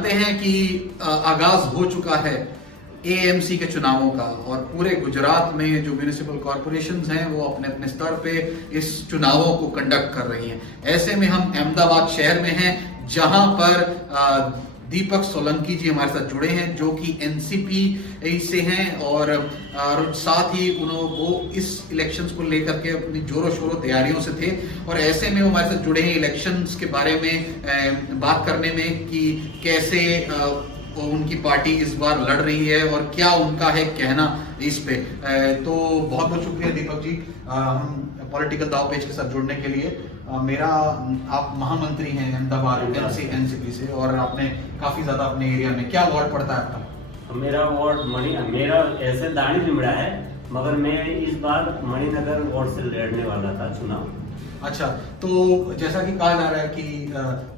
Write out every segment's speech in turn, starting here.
जानते हैं कि आगाज हो चुका है एएमसी के चुनावों का और पूरे गुजरात में जो म्यूनिसिपल कॉरपोरेशंस हैं वो अपने अपने स्तर पे इस चुनावों को कंडक्ट कर रही हैं। ऐसे में हम अहमदाबाद शहर में हैं जहां पर दीपक सोलंकी जी हमारे साथ जुड़े हैं जो कि एनसीपी से हैं और साथ ही वो इस इलेक्शंस को लेकर के अपनी जोरों शोरों तैयारियों से थे और ऐसे में वो हमारे साथ जुड़े हैं इलेक्शंस के बारे में बात करने में कि कैसे उनकी पार्टी इस बार लड़ रही है और क्या उनका है कहना इस पे। तो बहुत बहुत शुक्रिया दीपक जी हम पॉलिटिकल दाव पेच के साथ जुड़ने के लिए। मेरा आप महामंत्री हैं अहमदाबाद एनसीपी से और आपने काफी ज्यादा अपने एरिया में क्या वार्ड पड़ता है आपका? मेरा वार्ड मेरा ऐसे दानी लिमड़ा है मगर मैं इस बार मणिनगर वार्ड से लड़ने वाला था चुनाव। अच्छा, तो जैसा कि कहा जा रहा है कि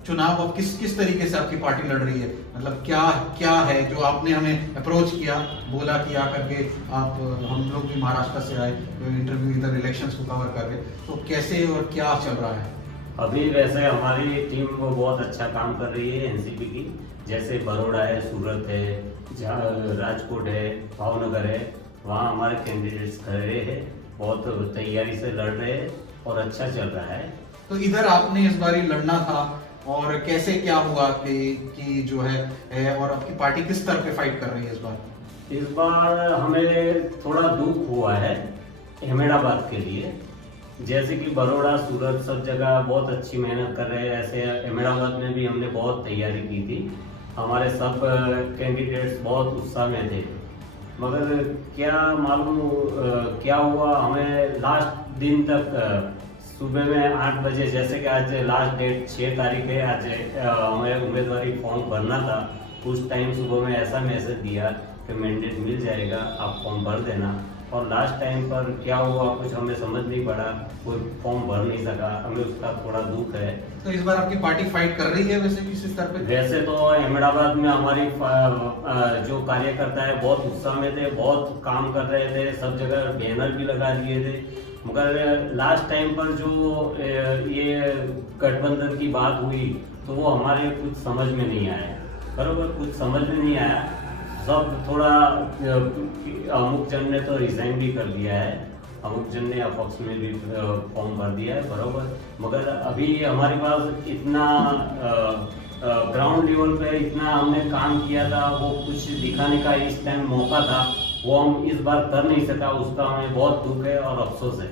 चुनाव अब किस तरीके से आपकी पार्टी लड़ रही है, मतलब क्या है जो आपने हमें अप्रोच किया, बोला कि आकर के आप हम लोग भी महाराष्ट्र से आए इंटरव्यू इधर इलेक्शंस को कवर कर रहे, तो कैसे और क्या चल रहा है? अभी वैसे हमारी टीम वो बहुत अच्छा काम कर रही है एनसीपी की, जैसे बड़ौदा है, सूरत है, राजकोट है, भावनगर है, वहाँ हमारे कैंडिडेट्स खड़े हैं, बहुत तैयारी से लड़ रहे हैं और अच्छा चल रहा है। तो इधर आपने इस बार लड़ना था और कैसे क्या हुआ कि जो है और आपकी पार्टी किस तरह पे फाइट कर रही है इस बार? इस बार हमें थोड़ा दुख हुआ है अहमदाबाद के लिए, जैसे कि बड़ौदा, सूरत सब जगह बहुत अच्छी मेहनत कर रहे हैं, ऐसे अहमदाबाद में भी हमने बहुत तैयारी की थी, हमारे सब कैंडिडेट्स बहुत उत्साह में थे, मगर क्या मालूम क्या हुआ, हमें लास्ट दिन तक सुबह में 8 बजे, जैसे कि आज लास्ट डेट 6 तारीख है, आज हमें उम्मीदवारी फॉर्म भरना था, उस टाइम सुबह में ऐसा मैसेज दिया कि मैंडेट मिल जाएगा, आप फॉर्म भर देना, और लास्ट टाइम पर क्या हुआ कुछ हमें समझ नहीं पड़ा, कोई फॉर्म भर नहीं सका, हमें उसका थोड़ा दुख है। तो इस बार आपकी पार्टी फाइट कर रही है वैसे किस स्तर पे? वैसे तो अहमदाबाद में हमारी जो कार्यकर्ता है बहुत उत्साह में थे, बहुत काम कर रहे थे, सब जगह बैनर भी लगा दिए थे, मगर लास्ट टाइम पर जो ये गठबंधन की बात हुई तो वो हमारे कुछ समझ में नहीं आया, बराबर कुछ समझ में नहीं आया, सब थोड़ा अमुक जन ने तो रिजाइन भी कर दिया है, अमुक जन ने अपक्ष में भी फॉर्म भर दिया है, बराबर, मगर अभी हमारे पास इतना ग्राउंड लेवल पे इतना हमने काम किया था, वो कुछ दिखाने का इस टाइम मौका था, वो हम इस बार कर नहीं सका, उसका हमें बहुत दुख है और अफसोस है।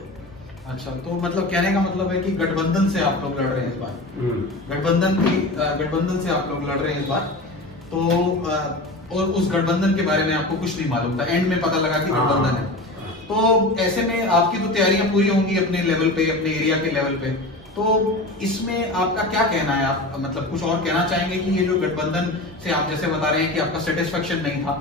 अच्छा, तो मतलब कहने का मतलब है कि गठबंधन से आप लोग लड़ रहे हैं इस बार? गठबंधन से आप लोग लड़ रहे हैं इस बार, तो और उस गठबंधन के बारे में आपको कुछ नहीं मालूम था, एंड में पता लगा कि गठबंधन है, तो ऐसे में आपकी तो तैयारियां पूरी होंगी अपने लेवल पे, अपने एरिया के लेवल पे, तो इसमें आपका क्या कहना है? आप मतलब कुछ और कहना चाहेंगे कि ये जो गठबंधन से आप जैसे बता रहे हैं कि आपका सेटिस्फेक्शन नहीं था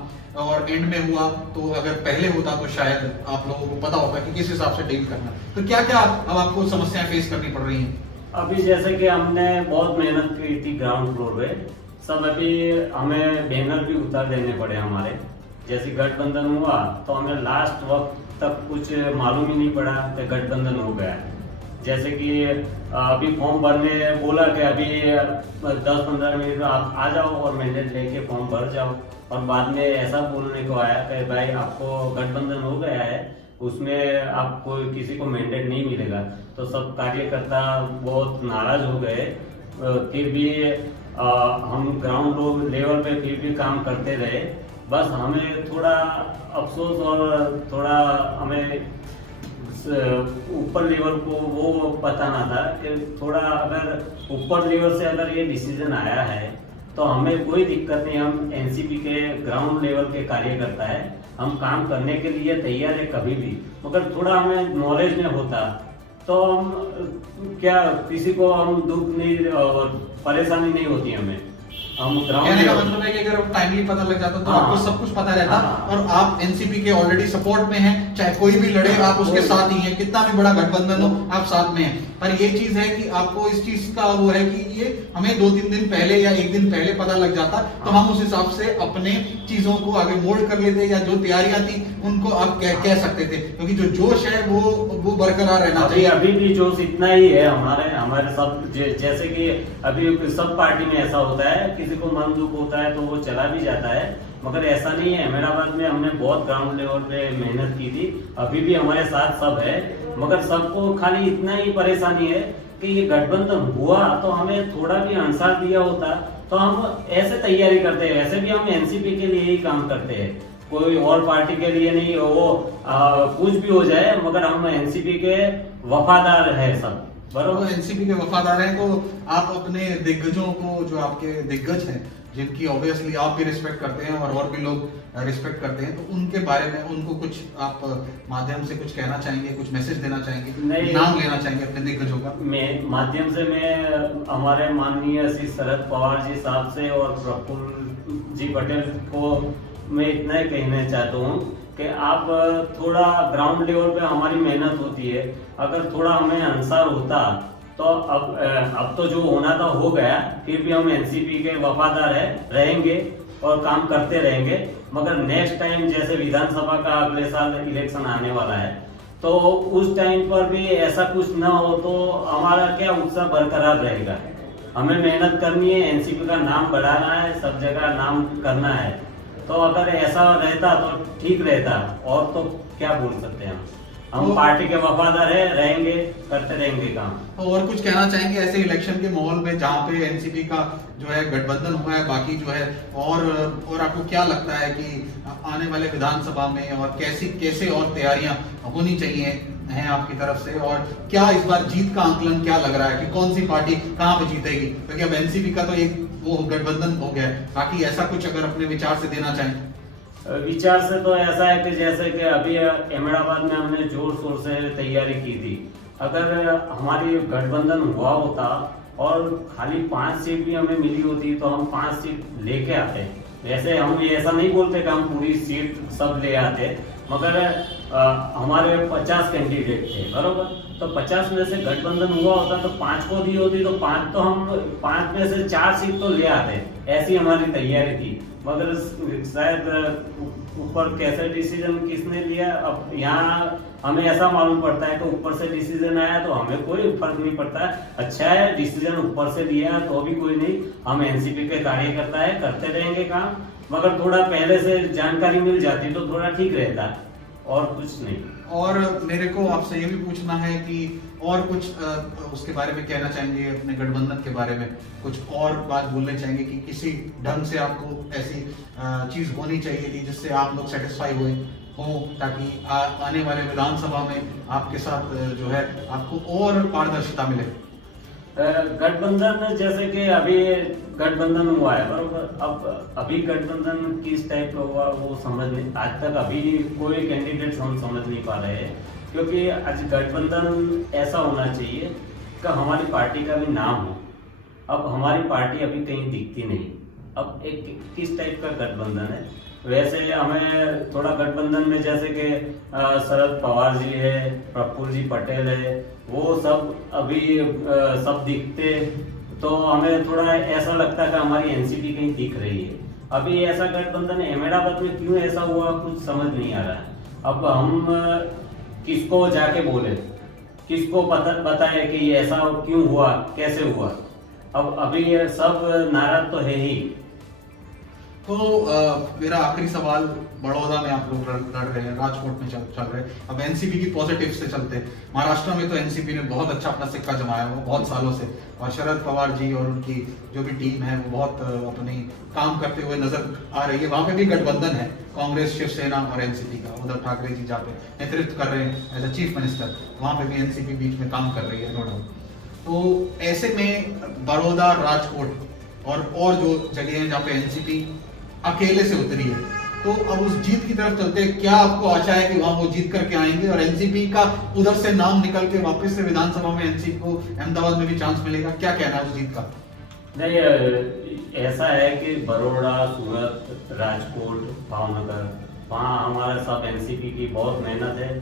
और एंड में हुआ, तो अगर पहले होता तो शायद आप लोगों को पता होता कि किस हिसाब से डील करना, तो क्या क्या अब आपको समस्याएं फेस करनी पड़ रही हैं? अभी जैसे कि हमने बहुत मेहनत की थी ग्राउंड फ्लोर पे, सब अभी हमें बैनर भी उतार देने पड़े हमारे, जैसे गठबंधन हुआ तो हमें लास्ट वक्त तक कुछ मालूम ही नहीं पड़ा कि गठबंधन हो गया, जैसे कि अभी फॉर्म भरने बोला कि अभी 10-15 मिनट में आप आ जाओ और मैंडेट लेके फॉर्म भर जाओ, और बाद में ऐसा बोलने को आया कि भाई आपको गठबंधन हो गया है, उसमें आपको किसी को मैंडेट नहीं मिलेगा, तो सब कार्यकर्ता बहुत नाराज हो गए, फिर भी हम ग्राउंड लेवल पे फिर भी काम करते रहे, बस हमें थोड़ा अफसोस और थोड़ा हमें ऊपर लेवल को वो बताना था कि थोड़ा अगर ऊपर लेवल से अगर ये डिसीजन आया है तो हमें कोई दिक्कत नहीं, हम एनसीपी के ग्राउंड लेवल के कार्यकर्ता है, हम काम करने के लिए तैयार है कभी भी, मगर थोड़ा हमें नॉलेज में होता तो हम क्या किसी को हम दुख नहीं और परेशानी नहीं होती हमें, हम कहने का मतलब है कि अगर टाइमली पता लग जाता तो आपको सब कुछ पता रहता, और आप एनसीपी के ऑलरेडी सपोर्ट में हैं, चाहे कोई भी लड़े आप उसके साथ ही हैं, कितना भी बड़ा गठबंधन हो आप साथ में हैं, पर ये चीज है कि आपको इस चीज का वो है कि ये हमें 2-3 दिन पहले या 1 दिन पहले पता लग जाता तो हम उस हिसाब से अपने चीजों को आगे मोल्ड कर लेते, या जो तैयारियां थी उनको आप कह सकते थे, क्योंकि जो जोश है वो बरकरार रहना चाहिए। अभी भी जोश इतना ही है हमारे सब, जैसे कि अभी सब पार्टी में ऐसा होता है कि किसी को मन दुख होता है तो वो चला भी जाता है, मगर ऐसा नहीं है। अहमदाबाद में हमने बहुत ग्राउंड लेवल पे मेहनत की थी, अभी भी हमारे साथ सब है, मगर सबको खाली इतना ही परेशानी है कि ये गठबंधन हुआ तो हमें थोड़ा भी अनुसार दिया होता तो हम ऐसे तैयारी करते हैं। ऐसे भी हम एनसीपी के लिए ही काम करते हैं, कोई और पार्टी के लिए नहीं। वो कुछ भी हो जाए मगर हम एनसीपी के वफादार है सब, बरोबर। एनसीपी के वफादार हैं, तो आप अपने दिग्गजों को, जो आपके दिग्गज हैं जिनकी ऑब्वियसली आप भी रिस्पेक्ट करते हैं और भी लोग रिस्पेक्ट करते हैं, तो उनके बारे में उनको कुछ आप माध्यम से कुछ कहना चाहेंगे, कुछ मैसेज देना चाहेंगे, नाम लेना चाहेंगे अपने दिग्गजों का? माध्यम से मैं हमारे माननीय श्री शरद पवार जी साहब से और प्रफुल्ल जी पटेल को मैं इतना ही कहना चाहता हूँ कि आप थोड़ा ग्राउंड लेवल पे हमारी मेहनत होती है, अगर थोड़ा हमें अनुसार होता तो अब तो जो होना था हो गया, फिर भी हम एनसीपी के वफादार रहेंगे और काम करते रहेंगे। मगर नेक्स्ट टाइम जैसे विधानसभा का अगले साल इलेक्शन आने वाला है, तो उस टाइम पर भी ऐसा कुछ ना हो तो हमारा क्या उत्साह बरकरार रहेगा। हमें मेहनत करनी है, एनसीपी का नाम बढ़ाना है, सब जगह नाम करना है। तो अगर ऐसा रहता तो ठीक रहता, और तो क्या बोल सकते हैं हम पार्टी के वफादार रहेंगे, करते रहेंगे काम। और कुछ कहना चाहेंगे ऐसे इलेक्शन के माहौल में जहाँ पे एनसीपी का जो है गठबंधन हुआ है, बाकी जो है और आपको क्या लगता है कि आने वाले विधानसभा में और कैसे और तैयारियां होनी चाहिए हैं आपकी तरफ से, और क्या इस बार जीत का आंकलन क्या लग रहा है कि कौन सी पार्टी कहाँ पे जीतेगी? क्योंकि अब एनसीपी का तो एक वो गठबंधन हो गया है, बाकी ऐसा कुछ अगर अपने विचार से देना चाहें। विचार से तो ऐसा है कि जैसे कि अभी अहमदाबाद में हमने जोर शोर से तैयारी की थी, अगर हमारी गठबंधन हुआ होता और खाली 5 सीट भी हमें मिली होती तो हम 5 सीट लेके आते। वैसे हम ऐसा नहीं बोलते कि हम पूरी सीट सब ले आते, मगर हमारे 50 कैंडिडेट थे, बरोबर। तो 50 में से गठबंधन हुआ होता तो 5 को दी होती, तो 5 में से 4 सीट तो ले आते। ऐसी हमारी तैयारी थी, मगर शायद ऊपर कैसे डिसीजन किसने लिया, अब यहाँ हमें ऐसा मालूम पड़ता है कि ऊपर से डिसीजन आया तो हमें कोई फर्क नहीं पड़ता। अच्छा है, डिसीजन ऊपर से लिया तो भी कोई नहीं, हम एनसीपी के कार्यकर्ता है, करते रहेंगे काम, मगर थोड़ा पहले से जानकारी मिल जाती तो थोड़ा ठीक रहता, और कुछ नहीं। और मेरे को आपसे ये भी पूछना है कि और कुछ उसके बारे में कहना चाहेंगे, अपने गठबंधन के बारे में कुछ और बात बोलना चाहेंगे कि किसी ढंग से आपको ऐसी चीज होनी चाहिए थी जिससे आप लोग सेटिस्फाई हो, ताकि आने वाले विधानसभा में आपके साथ जो है आपको और पारदर्शिता मिले। गठबंधन जैसे कि अभी गठबंधन हुआ है, बरोबर। अब अभी गठबंधन किस टाइप का हुआ वो समझ नहीं, आज तक अभी कोई कैंडिडेट हम समझ नहीं पा रहे हैं, क्योंकि आज गठबंधन ऐसा होना चाहिए कि हमारी पार्टी का भी नाम हो। अब हमारी पार्टी अभी कहीं दिखती नहीं, अब एक किस टाइप का गठबंधन है। वैसे हमें थोड़ा गठबंधन में जैसे कि शरद पवार जी है, प्रफुल्ल जी पटेल है, वो सब अभी सब दिखते तो हमें थोड़ा ऐसा लगता है कि हमारी एनसीपी कहीं दिख रही है। अभी ऐसा गठबंधन अहमदाबाद में क्यों ऐसा हुआ कुछ समझ नहीं आ रहा है। अब हम किसको जाके बोले, किसको बताए कि ये ऐसा क्यों हुआ, कैसे हुआ। अब अभी ये सब नाराज तो है ही। तो मेरा आखिरी सवाल, बड़ौदा में आप लोग लड़ रहे हैं, राजकोट में चल रहे हैं, अब एनसीपी की पॉजिटिव से चलते हैं। महाराष्ट्र में तो एनसीपी ने बहुत अच्छा अपना सिक्का जमाया हुआ बहुत सालों से, और शरद पवार जी और उनकी जो भी टीम है वो बहुत अपनी काम करते हुए नजर आ रही है। वहां पे भी गठबंधन है कांग्रेस, शिवसेना और एनसीपी का। उद्धव ठाकरे जी जहाँ पे नेतृत्व कर रहे हैं एज अ चीफ मिनिस्टर, वहां पे भी एनसीपी बीच में काम कर रही है, नो डाउट। तो ऐसे में बड़ौदा, राजकोट और जो जगह है जहाँ पे एनसीपी अकेले से उतरी है, तो अब उस जीत की तरफ चलते हैं। क्या आपको आशा है कि वहां वो जीत करके आएंगे और एनसीपी का उधर से नाम निकल के वापस से विधानसभा में एनसीपी को अहमदाबाद में भी चांस मिलेगा? क्या कहना है उस जीत का? नहीं, ऐसा है कि बड़ौदा, सूरत, राजकोट, भावनगर, वहाँ हमारा सब एनसीपी की बहुत मेहनत है।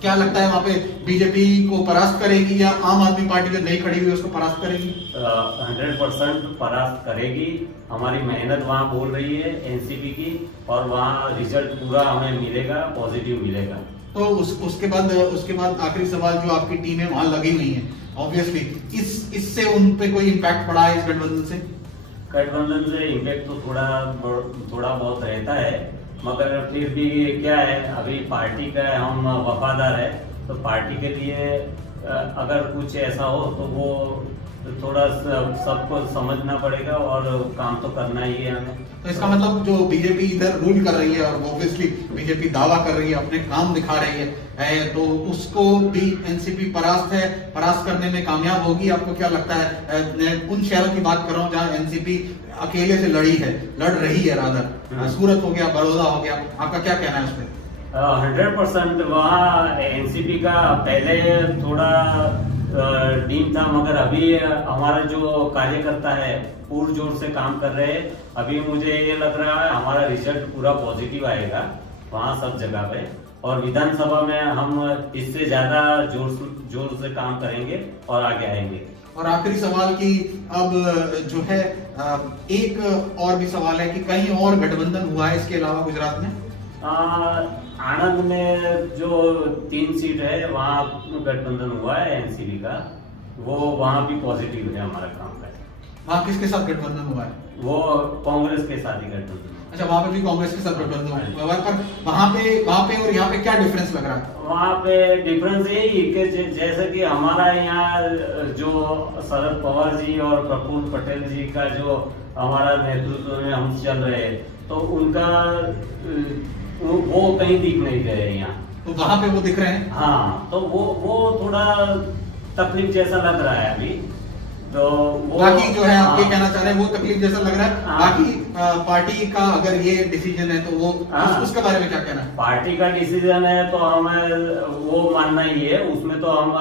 क्या लगता है वहाँ पे बीजेपी को परास्त करेगी या आम आदमी पार्टी जो नहीं खड़ी हुई उसको परास्त करेगी? 100% परास्त करेगी। हमारी मेहनत वहाँ बोल रही है एनसीपी की, और वहाँ रिजल्ट पूरा हमें मिलेगा, पॉजिटिव मिलेगा। तो उसके बाद आखिरी सवाल, जो आपकी टीम है वहाँ लगी हुई है, ऑब्वियसली इससे उन पे कोई इम्पैक्ट पड़ा है इस गठबंधन से? गठबंधन से इम्पैक्ट तो थोड़ा बहुत रहता है, मगर फिर भी क्या है, अभी पार्टी का हम वफादार है, तो पार्टी के लिए अगर कुछ ऐसा हो तो वो थोड़ा सबको समझना पड़ेगा और काम तो करना ही है हमें। तो इसका मतलब जो बीजेपी इधर रूल कर रही है और ऑब्वियसली बीजेपी दावा कर रही है, अपने काम दिखा रही है, तो उसको भी एनसीपी परास्त करने में कामयाब होगी। आपको क्या लगता है? मैं उन शहरों की बात कर रहा हूँ जहाँ एनसीपी अकेले से लड़ रही है रादर, सूरत हो गया, बड़ौदा हो गया, आपका क्या कहना है उसमें? 100% वहाँ एनसीपी का पहले थोड़ा डीम था, मगर अभी हमारा जो कार्यकर्ता है पूर्ण जोर से काम कर रहे हैं। अभी मुझे ये लग रहा है हमारा रिजल्ट पूरा पॉजिटिव आएगा वहाँ सब जगह पे, और विधानसभा में हम इससे ज्यादा जोर से काम करेंगे और आगे आएंगे। और आखिरी सवाल की अब जो है, एक और भी सवाल है कि कहीं और गठबंधन हुआ है इसके अलावा गुजरात में? आनंद में जो 3 सीट है वहाँ गठबंधन हुआ है एनसीपी का, वो वहाँ भी पॉजिटिव है हमारा काम का। वहाँ किसके साथ गठबंधन हुआ है? वो कांग्रेस के साथ ही गठबंधन। अच्छा, वहाँ पे भी कांग्रेस के साथ गठबंधन हुआ है, पर वहाँ पे और यहाँ पे क्या डिफरेंस लग रहा है? वहाँ पे डिफरेंस यही कि जैसे कि हमारा यहाँ जो शरद पवार जी और प्रफुल्ल पटेल जी का जो हमारा नेतृत्व में हम चल रहे हैं, तो उनका वो कहीं दिख नहीं रहे यहाँ, तो वहाँ पे वो दिख रहे हैं। हाँ, तो वो थोड़ा तकलीफ जैसा लग रहा है अभी। तो बाकी जो है आप ये कहना चाह रहे हैं वो तकलीफ जैसा लग रहा है। बाकी पार्टी का अगर ये डिसीजन है तो वो उसके बारे में क्या कहना है? पार्टी का डिसीजन है तो हमें वो मानना ही है, उसमें तो हम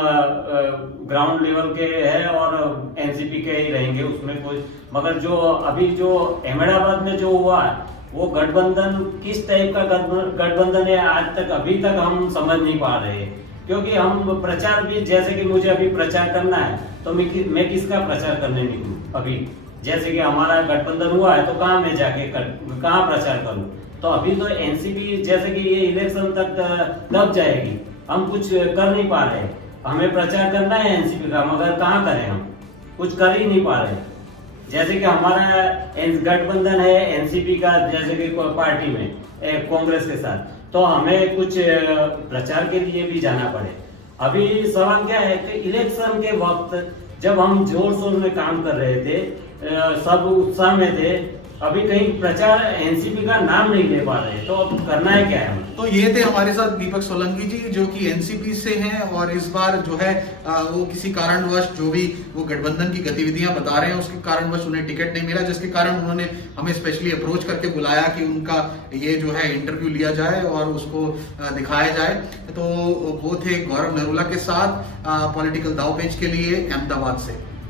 ग्राउंड लेवल के है और एनसीपी के ही रहेंगे उसमें कोई। मगर जो अभी जो अहमदाबाद में जो हुआ वो गठबंधन किस टाइप का गठबंधन है, आज तक अभी तक हम समझ नहीं पा रहे, क्योंकि हम प्रचार भी, जैसे कि मुझे अभी प्रचार करना है तो मैं किसका प्रचार करने निकलूं अभी? जैसे कि हमारा गठबंधन हुआ है तो कहाँ मैं जाके कहाँ प्रचार करूं? तो अभी तो एनसीपी जैसे कि ये इलेक्शन तक दब जाएगी, हम कुछ कर नहीं पा रहे। हमें प्रचार करना है एनसीपी का, मगर कहाँ करें? हम कुछ कर ही नहीं पा रहे। जैसे कि हमारा गठबंधन है एनसीपी का, जैसे कि पार्टी में कांग्रेस के साथ, तो हमें कुछ प्रचार के लिए भी जाना पड़े। अभी सवाल क्या है कि इलेक्शन के वक्त जब हम जोर शोर में काम कर रहे थे, सब उत्साह में थे, अभी कहीं प्रचार एनसीपी का नाम नहीं ले पा रहे, तो अब करना है क्या है? तो ये थे हमारे साथ दीपक सोलंकी जी, जो कि एनसीपी से हैं और इस बार जो है वो किसी कारणवश जो भी वो गठबंधन की गतिविधियां बता रहे हैं उसके कारणवश उन्हें टिकट नहीं मिला, जिसके कारण उन्होंने हमें स्पेशली अप्रोच करके बुलाया कि उनका ये जो है इंटरव्यू लिया जाए और उसको दिखाया जाए। तो वो थे गौरव नरूला के साथ पॉलिटिकल दावपेच के लिए अहमदाबाद से।